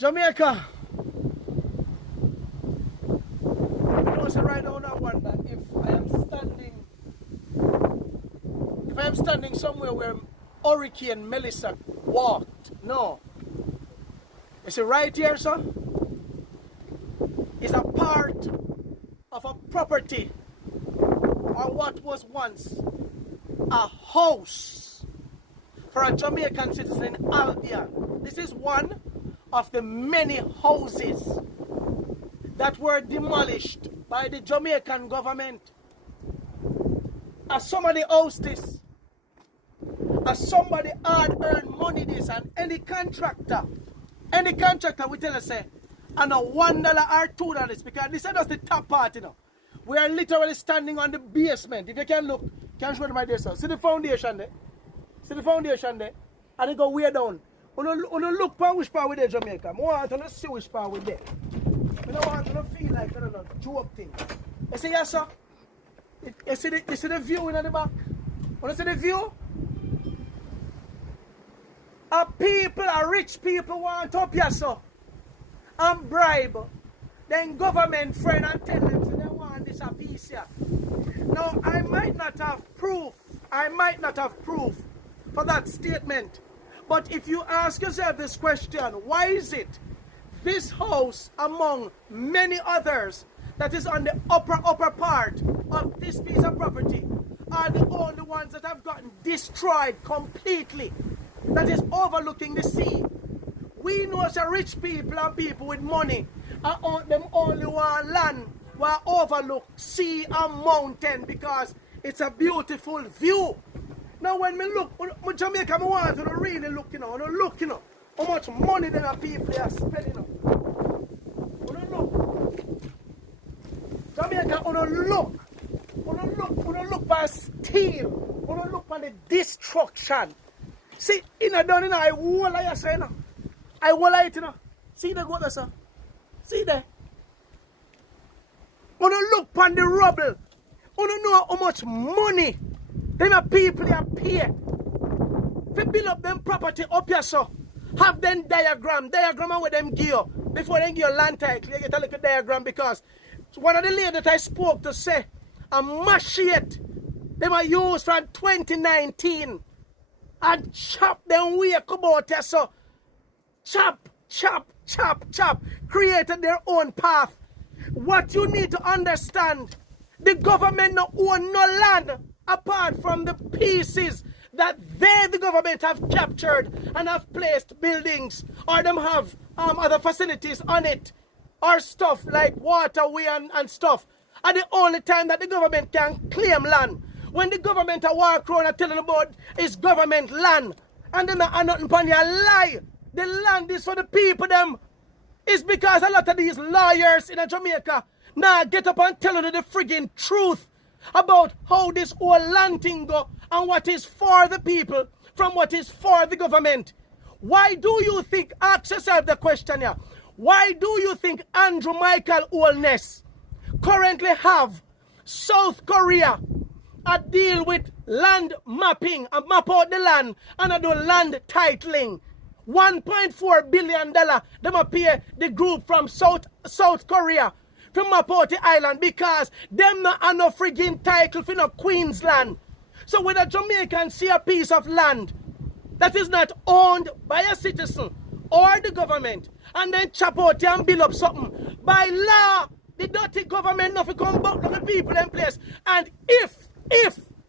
Jamaica. You know, so right now I wonder if I am standing somewhere where Hurricane Melissa walked. No. You see right here, sir, is a part of a property or what was once a house for a Jamaican citizen in Albion. This is one of the many houses that were demolished by the Jamaican government. As somebody owes this, as somebody hard earned money this, and any contractor will tell us, say, and a $1 or $2, because this is just the top part, you know. We are literally standing on the basement. If you can look, can show them right there, sir. See the foundation there? See the foundation there? And it go way down. You look for which part with there, Jamaica. I want to see which part with there. I don't want to feel like, I don't know, joke thing. You see, yes, sir? You see the view in the back? Want to see the view? Rich people want up here, sir, and bribe then government friend and tell them so they want this a piece here. Now, I might not have proof for that statement. But if you ask yourself this question, why is it this house, among many others, that is on the upper part of this piece of property, are the only ones that have gotten destroyed completely, that is overlooking the sea? We know as rich people and people with money, them only want land where overlook sea and mountain because it's a beautiful view. Now when me look, when Jamaica, I want to really look, you know, how much money them people are spending. When I look, Jamaica, when I look by steel, when I look by the destruction. See, I wall I say, I wall it, you know. See the good, sir. See there. When I look on the rubble, when I know how much money them people are pay to build up them property up here, so have them diagram where them give you. Before they give you land title, you get a little diagram, because one of the ladies that I spoke to say a machete them are used from 2019 and chop them way about here, so chop, created their own path. What you need to understand, the government no own no land apart from the pieces that they, the government, have captured and have placed buildings, or them have other facilities on it, or stuff like waterway and stuff. And the only time that the government can claim land, when the government are walk around and telling about is government land, and then are nothing upon your lie. The land is for the people them. It's because a lot of these lawyers in Jamaica now get up and tell you the friggin' truth about how this whole land thing go and what is for the people from what is for the government. Why do you think, ask yourself the question here, why do you think Andrew Michael Holness currently have South Korea a deal with land mapping and map out the land and do land titling? $1.4 billion them a pay the group from South Korea to map out the island, because them not have no friggin' title for no Queensland. So when a Jamaican see a piece of land that is not owned by a citizen or the government, and then chop out and build up something, by law, the dirty government not come back to the people in place. And if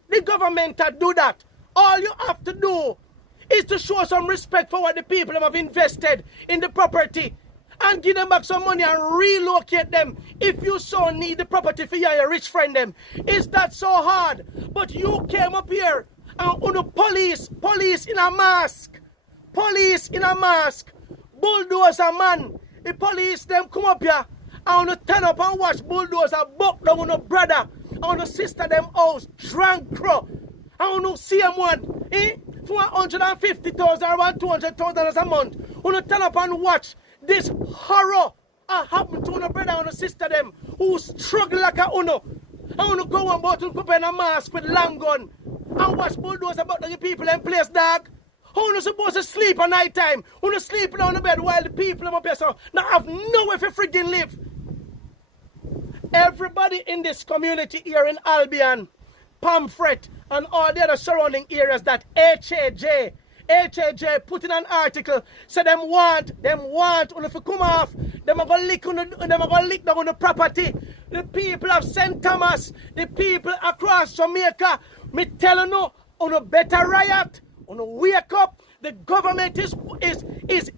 the government do that, all you have to do is to show some respect for what the people have invested in the property and give them back some money and relocate them if you so need the property for your rich friend them. Is that so hard? But you came up here and on the police in a mask, bulldozer man, the police them come up here and on turn up and watch bulldozer buck down on a brother, on a sister them house, drunk crow, and on see them one, for 150,000 or 200,000 a month. On turn up and watch this horror happen to a brother and a sister them who struggle like a uno. I want to go on board to put in a mask with long gun and watch bulldozer about the people in place, dog. Who not supposed to sleep at night time? Who not sleeping on the bed while the people up here so now have nowhere to friggin' live? Everybody in this community here in Albion, Pamphret, and all the other surrounding areas that HAJ put in an article, say them want when if you come off, them are gonna lick down on the property. The people of St. Thomas, the people across Jamaica, me telling you, on a better riot, on a wake up. The government is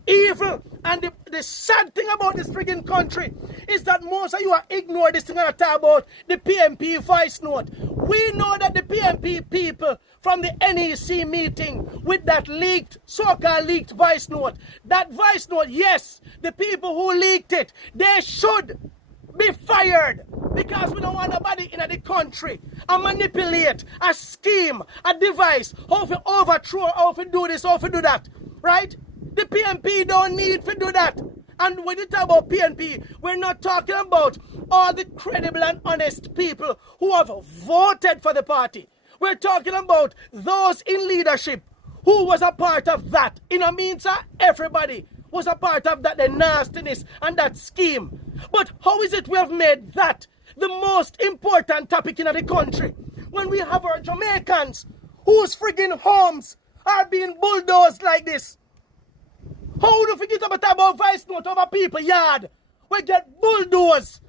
evil. And the sad thing about this friggin' country is that most of you are ignoring this thing I talk about the PMP voice note. We know that the PMP people from the NEC meeting with that so-called leaked voice note, that voice note, yes, the people who leaked it, they should be fired because we don't want nobody in the country and manipulate, a scheme, a device, how to overthrow, how to do this, how to do that, right? The PNP don't need to do that. And when you talk about PNP, we're not talking about all the credible and honest people who have voted for the party. We're talking about those in leadership who was a part of that. In a means, everybody was a part of that, the nastiness and that scheme. But how is it we have made that the most important topic in the country when we have our Jamaicans whose friggin' homes are being bulldozed like this? How do you forget about voice note over people yard? We get bulldozed.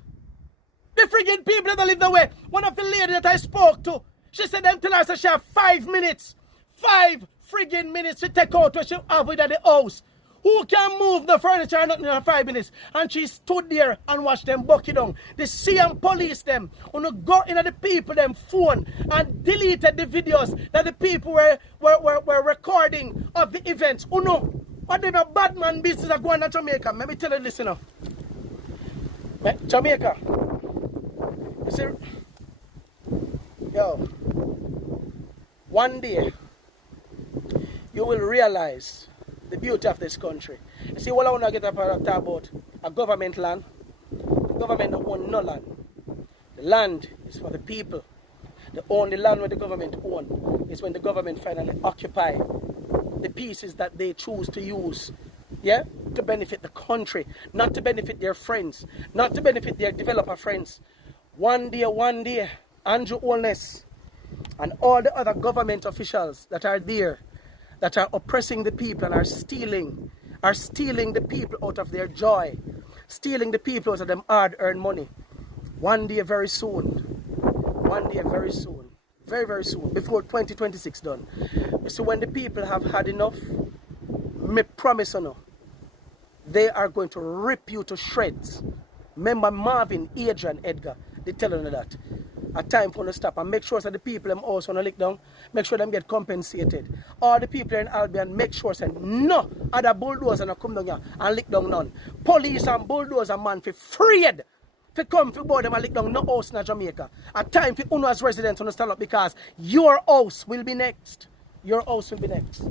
The friggin' people that live the way. One of the ladies that I spoke to, she said them tell us that she have 5 minutes. 5 friggin' minutes to take out what she have with at the house. Who can move the furniture and nothing in 5 minutes? And she stood there and watched them buck it down. The CM police them. And go into the people them phone and deleted the videos that the people were recording of the events. Oh no. What them a bad man business are going to Jamaica. Let me tell you this, you know. Jamaica. You see, yo, one day you will realize the beauty of this country. You see, what I want to get up and talk about a government land. The government don't own no land. The land is for the people. The only land where the government own is when the government finally occupy the pieces that they choose to use, yeah, to benefit the country, not to benefit their friends, not to benefit their developer friends. One day, Andrew Holness and all the other government officials that are there, that are oppressing the people and are stealing the people out of their joy, stealing the people out of them hard-earned money. One day very soon, very, very soon, before 2026 done. So when the people have had enough, me promise you, they are going to rip you to shreds. Remember Marvin, Adrian, Edgar, they telling you that. A time for them to stop and make sure that the people them also want to lick down, make sure them get compensated. All the people in Albion, make sure that no other bulldozer not come down here and lick down none. Police and bulldozer man for afraid to come for board them and lick down no house in Jamaica. A time for UNO's residents to stand up because your house will be next. Your house will be next.